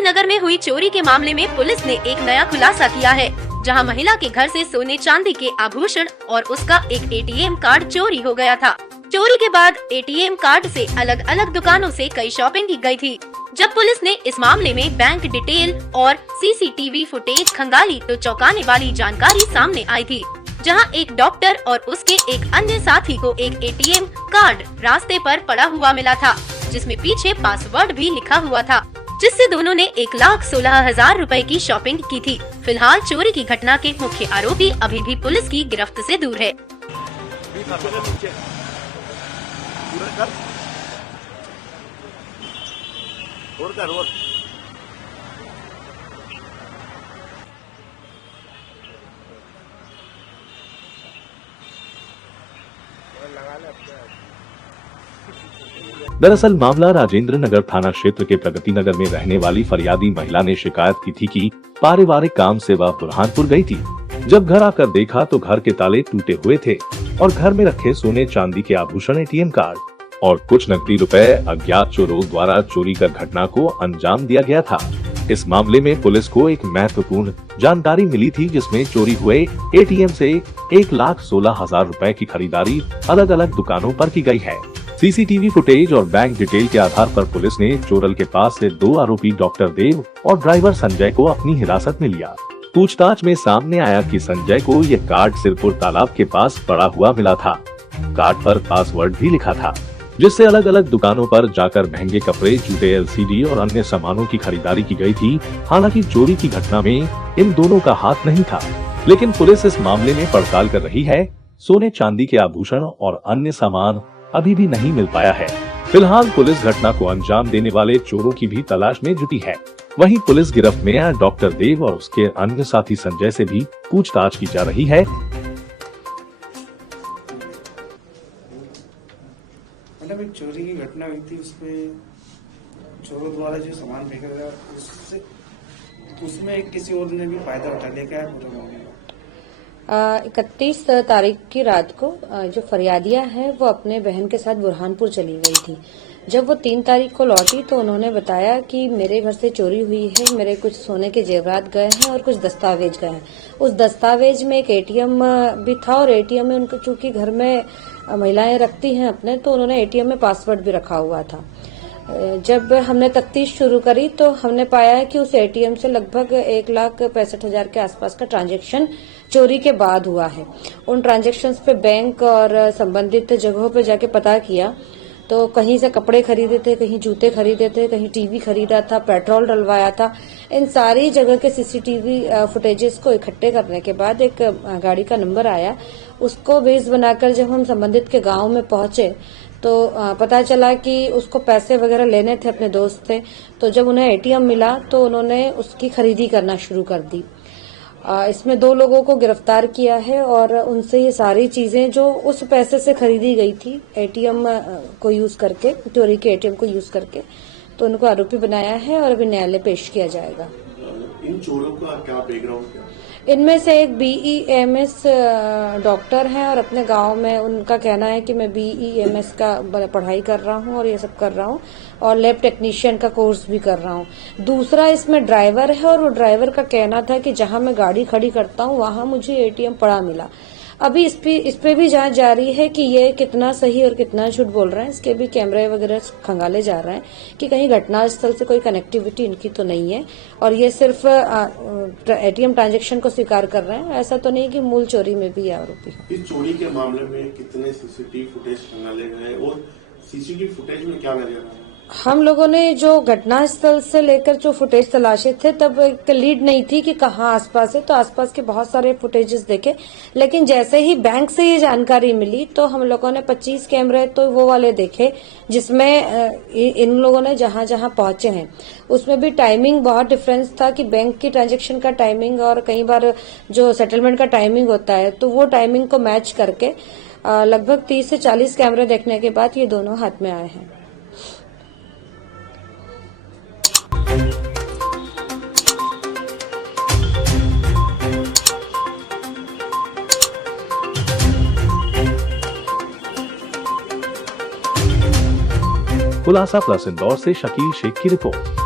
गांधी नगर में हुई चोरी के मामले में पुलिस ने एक नया खुलासा किया है, जहां महिला के घर से सोने चांदी के आभूषण और उसका एक एटीएम कार्ड चोरी हो गया था। चोरी के बाद एटीएम कार्ड से अलग अलग दुकानों से कई शॉपिंग की गई थी। जब पुलिस ने इस मामले में बैंक डिटेल और सीसीटीवी फुटेज खंगाली तो चौंकाने वाली जानकारी सामने आई थी, जहां एक डॉक्टर और उसके एक अन्य साथी को एक एटीएम कार्ड रास्ते पर पड़ा हुआ मिला था, जिसमें पीछे पासवर्ड भी लिखा हुआ था, जिससे दोनों ने 1,16,000 रुपए की शॉपिंग की थी। फिलहाल चोरी की घटना के मुख्य आरोपी अभी भी पुलिस की गिरफ्त से दूर है। दरअसल मामला राजेंद्र नगर थाना क्षेत्र के प्रगति नगर में रहने वाली फरियादी महिला ने शिकायत की थी कि पारिवारिक काम से वह बुरहानपुर गई थी। जब घर आकर देखा तो घर के ताले टूटे हुए थे और घर में रखे सोने चांदी के आभूषण, एटीएम कार्ड और कुछ नकदी रुपए अज्ञात चोरों द्वारा चोरी कर घटना को अंजाम दिया गया था। इस मामले में पुलिस को एक महत्वपूर्ण जानकारी मिली थी, जिसमें चोरी हुए एटीएम से 1,16,000 रुपए की खरीदारी अलग अलग दुकानों पर की गई है। सीसीटीवी फुटेज और बैंक डिटेल के आधार पर पुलिस ने चोरल के पास से 2 आरोपी डॉक्टर देव और ड्राइवर संजय को अपनी हिरासत में लिया। पूछताछ में सामने आया कि संजय को ये कार्ड सिरपुर तालाब के पास पड़ा हुआ मिला था। कार्ड पर पासवर्ड भी लिखा था, जिससे अलग अलग दुकानों पर जाकर महंगे कपड़े, जूते, एलसीडी और अन्य सामानों की खरीदारी की गई थी। हालांकि चोरी की घटना में इन दोनों का हाथ नहीं था, लेकिन पुलिस इस मामले में पड़ताल कर रही है। सोने चांदी के आभूषण और अन्य सामान अभी भी नहीं मिल पाया है। फिलहाल पुलिस घटना को अंजाम देने वाले चोरों की भी तलाश में जुटी है। वहीं पुलिस गिरफ्त में आया डॉक्टर देव और उसके अन्य साथी संजय से भी पूछताछ की जा रही है। मतलब एक चोरी की घटना हुई थी, उसमें चोरों द्वारा जो सामान फेंका गया उसमें एक किसी और ने भी फायदा उठा लिया। क्या पूरा मामला? 31 तारीख की रात को जो फरियादिया है वो अपने बहन के साथ बुरहानपुर चली गई थी। जब वो 3 तारीख को लौटी तो उन्होंने बताया कि मेरे घर से चोरी हुई है, मेरे कुछ सोने के जेवरात गए हैं और कुछ दस्तावेज गए हैं। उस दस्तावेज में एक एटीएम भी था और एटीएम में उनको चूंकि घर में महिलाएं रखती हैं अपने, तो उन्होंने एटीएम में पासवर्ड भी रखा हुआ था। जब हमने तफ्तीश शुरू करी तो हमने पाया कि उस एटीएम से लगभग 1,65,000 के आसपास का ट्रांजैक्शन चोरी के बाद हुआ है। उन ट्रांजैक्शंस पे बैंक और संबंधित जगहों पे जाके पता किया तो कहीं से कपड़े खरीदे थे, कहीं जूते खरीदे थे, कहीं टीवी खरीदा था, पेट्रोल डलवाया था। इन सारी जगह के सीसीटीवी फुटेजेस को इकट्ठे करने के बाद एक गाड़ी का नंबर आया। उसको बेस बनाकर जब हम संबंधित के गांव में पहुंचे तो पता चला कि उसको पैसे वगैरह लेने थे, अपने दोस्त थे। तो जब उन्हें एटीएम मिला तो उन्होंने उसकी खरीदी करना शुरू कर दी। इसमें 2 लोगों को गिरफ्तार किया है और उनसे ये सारी चीजें जो उस पैसे से खरीदी गई थी एटीएम को यूज करके, चोरी के एटीएम को यूज करके, तो उनको आरोपी बनाया है और अभी न्यायालय पेश किया जाएगा। इन चोरों का क्या बैकग्राउंड क्या? इनमें से एक BEMS डॉक्टर है और अपने गांव में उनका कहना है कि मैं BEMS का पढ़ाई कर रहा हूं और ये सब कर रहा हूं और लैब टेक्नीशियन का कोर्स भी कर रहा हूं। दूसरा इसमें ड्राइवर है और वो ड्राइवर का कहना था कि जहां मैं गाड़ी खड़ी करता हूं वहां मुझे एटीएम पड़ा मिला। अभी इस पे भी जांच जारी है कि ये कितना सही और कितना झूठ बोल रहे हैं। इसके भी कैमरे वगैरह खंगाले जा रहे हैं कि कहीं घटनास्थल से कोई कनेक्टिविटी इनकी तो नहीं है और ये सिर्फ एटीएम ट्रांजैक्शन को स्वीकार कर रहे हैं। ऐसा तो नहीं कि मूल चोरी में भी आरोपी है। इस चोरी के मामले में कितने सीसीटीवी फुटेज खंगाले गए और सीसीटीवी फुटेज में क्या नजर आया? हम लोगों ने जो घटनास्थल से लेकर जो फुटेज तलाशे थे तब एक लीड नहीं थी कि कहाँ आसपास है, तो आसपास के बहुत सारे फुटेजेस देखे। लेकिन जैसे ही बैंक से ये जानकारी मिली तो हम लोगों ने 25 कैमरे तो वो वाले देखे जिसमें इन लोगों ने जहां जहां पहुंचे हैं उसमें भी टाइमिंग बहुत डिफरेंस था कि बैंक की ट्रांजैक्शन का टाइमिंग और कई बार जो सेटलमेंट का टाइमिंग होता है तो वो टाइमिंग को मैच करके लगभग 30 से 40 कैमरे देखने के बाद ये दोनों हाथ में आए हैं। खुलासा प्लस इंदौर से शकील शेख की रिपोर्ट।